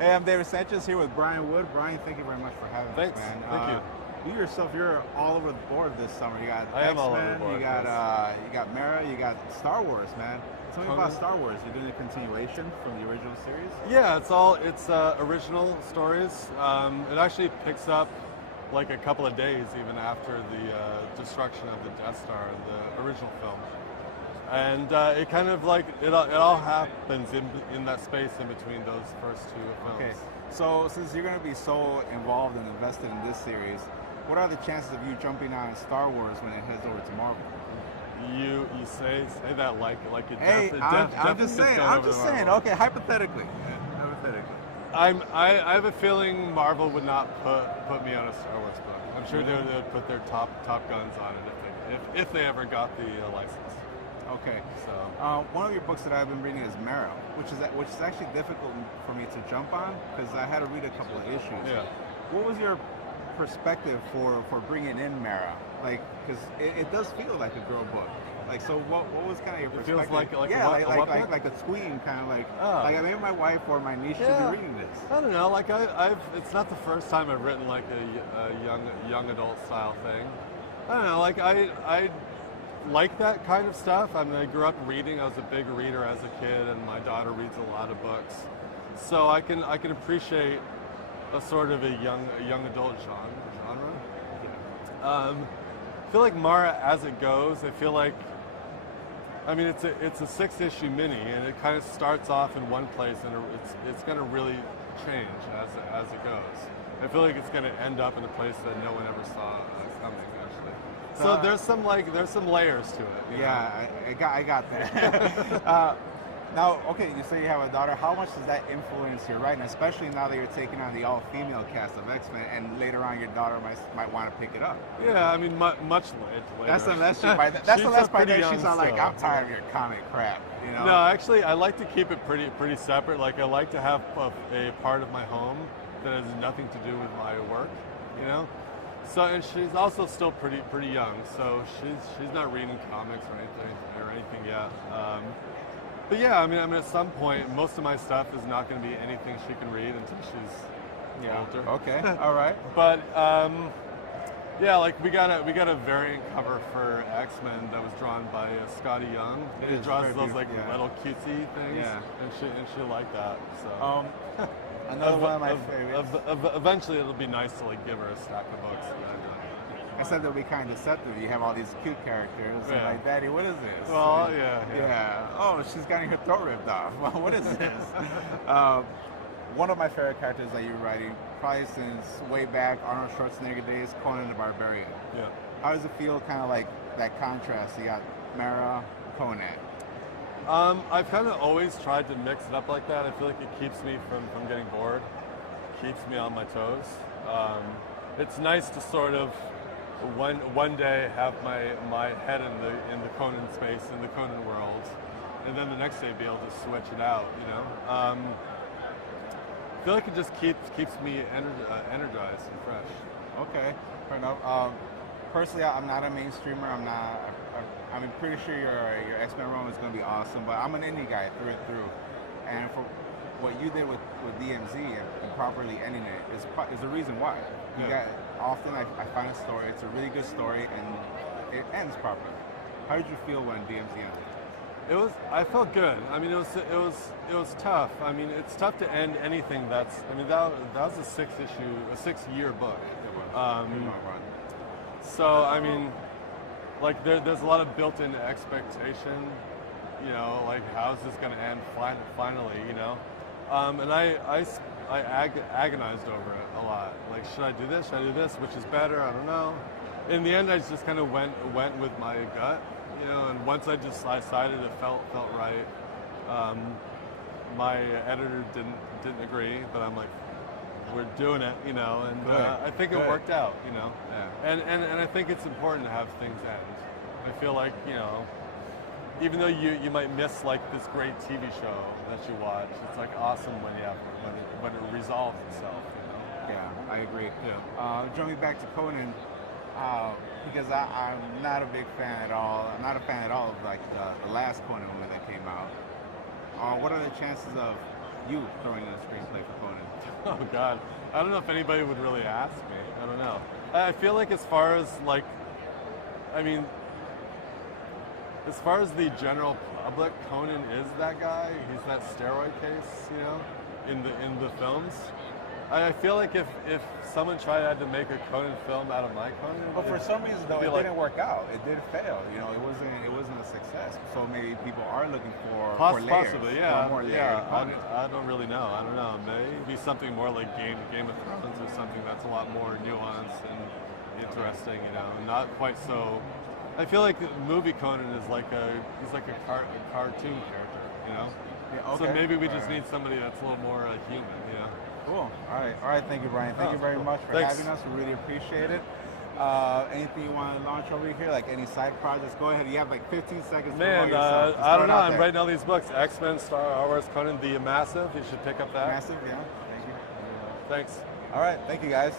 Hey, I'm David Sanchez here with Brian Wood. Brian, thank you very much for having Thanks. us, man. Thank you. You yourself, you're all over the board this summer. You got I am all over X-Men, the board, you got Mara, you got Star Wars, man. Tell me Conan. about Star Wars. You're doing a continuation from the original series? Yeah, it's original stories. It actually picks up like a couple of days even after the destruction of the Death Star in the original film. And it kind of like, it all happens in that space in between those first two films. Okay, so since you're going to be so involved and invested in this series, what are the chances of you jumping on Star Wars when it heads over to Marvel? You say that like it Hey, I'm just saying. Okay, hypothetically. I have a feeling Marvel would not put me on a Star Wars book. I'm sure they would put their top guns on it if they ever got the license. Okay. So one of your books that I've been reading is Mara, which is actually difficult for me to jump on because I had to read a couple of issues. Yeah. What was your perspective for bringing in Mara? Like, because it does feel like a girl book. Like, so what was kind of your perspective? It feels like yeah, like a tween, kind of like Oh. like maybe my wife or my niece should be reading this. I don't know. Like it's not the first time I've written like a young adult style thing. I don't know. Like I like that kind of stuff. I mean, I grew up reading. I was a big reader as a kid, and my daughter reads a lot of books. So I can appreciate a sort of a young adult genre. I feel like Mara, as it goes, I feel like, I mean, it's a 6-issue mini, and it kind of starts off in one place, and it's going to really change as it goes. I feel like it's going to end up in a place that no one ever saw coming. So there's some layers to it. Yeah, I got that. Now, okay, you say you have a daughter. How much does that influence your writing, especially now that you're taking on the all-female cast of X-Men, and later on your daughter might want to pick it up? Yeah, I mean, much later. That's unless she's not like, I'm tired of your comic crap. You know? No, actually, I like to keep it pretty separate. Like, I like to have a part of my home that has nothing to do with my work. You know. So, and she's also still pretty young, so she's not reading comics or anything yet. But yeah, I mean, at some point, most of my stuff is not going to be anything she can read until she's older. Okay, all right. But yeah, like we got a variant cover for X-Men that was drawn by Scotty Young. He draws those like little cutesy things, and she liked that. So. Another one of my favorites. Eventually, it'll be nice to like give her a stack of books. I said they'll be kind of deceptive. You have all these cute characters, and like, Daddy, what is this? Well, yeah. Oh, she's getting her throat ripped off. Well, what is this? One of my favorite characters that you're writing, probably since way back Arnold Schwarzenegger days, Conan the Barbarian. Yeah. How does it feel, kind of like that contrast? You got Mara, Conan. I've kind of always tried to mix it up like that. I feel like it keeps me from getting bored, keeps me on my toes. It's nice to sort of one day have my head in the Conan space, in the Conan world, and then the next day be able to switch it out. You know, I feel like it just keeps me energized and fresh. Okay, fair enough. Personally, I'm not a mainstreamer. I'm pretty sure your X-Men run is going to be awesome, but I'm an indie guy through and through. And for what you did with DMZ and properly ending it is the reason why. You got often I find a story, it's a really good story, and it ends properly. How did you feel when DMZ ended? I felt good. I mean, it was tough. I mean, it's tough to end anything that's. I mean, that was a 6-year book. It was. Run. So I mean, like there's a lot of built-in expectation. You know, like how's this going to end finally? You know, and I agonized over it a lot. Like, should I do this? Should I do this? Which is better? I don't know. In the end, I just kind of went with my gut. You know, and once I decided it felt right. My editor didn't agree, but I'm like, we're doing it, you know, and I think it worked out, you know. Yeah. And I think it's important to have things end. I feel like, you know, even though you might miss like this great TV show that you watch, it's like awesome when it resolves itself, you know. Yeah, I agree. Yeah. Jumping back to Conan, because I'm not a big fan at all. I'm not a fan at all of like the last Conan movie that came out. What are the chances of you throwing in a screenplay for Conan? Oh God, I don't know if anybody would really ask me. I don't know. I feel like as far as like, I mean, as far as the general public, Conan is that guy. He's that steroid case, you know, in the films. I feel like if someone tried to make a Conan film out of my Conan, But for some reason, though, it like, didn't work out. It did fail. You know, it wasn't a success. So maybe people are looking for layers, possibly, yeah, for more layered yeah. Conan. I don't really know. I don't know. Maybe something more like Game of Thrones or something that's a lot more nuanced and interesting. You know, not quite so. I feel like movie Conan is like he's like a cartoon character. You know. Yeah, okay. So maybe we just need somebody that's a little more human. You know. Cool. All right. Thank you, Brian. Thank you very much for having us. We really appreciate it. Anything you want to launch over here, like any side projects? Go ahead. You have like 15 seconds. Man, to yourself. I don't know. I'm writing all these books. X-Men, Star Wars, Conan the Massive. You should pick up that. Massive, yeah. Thank you. Thanks. All right. Thank you, guys.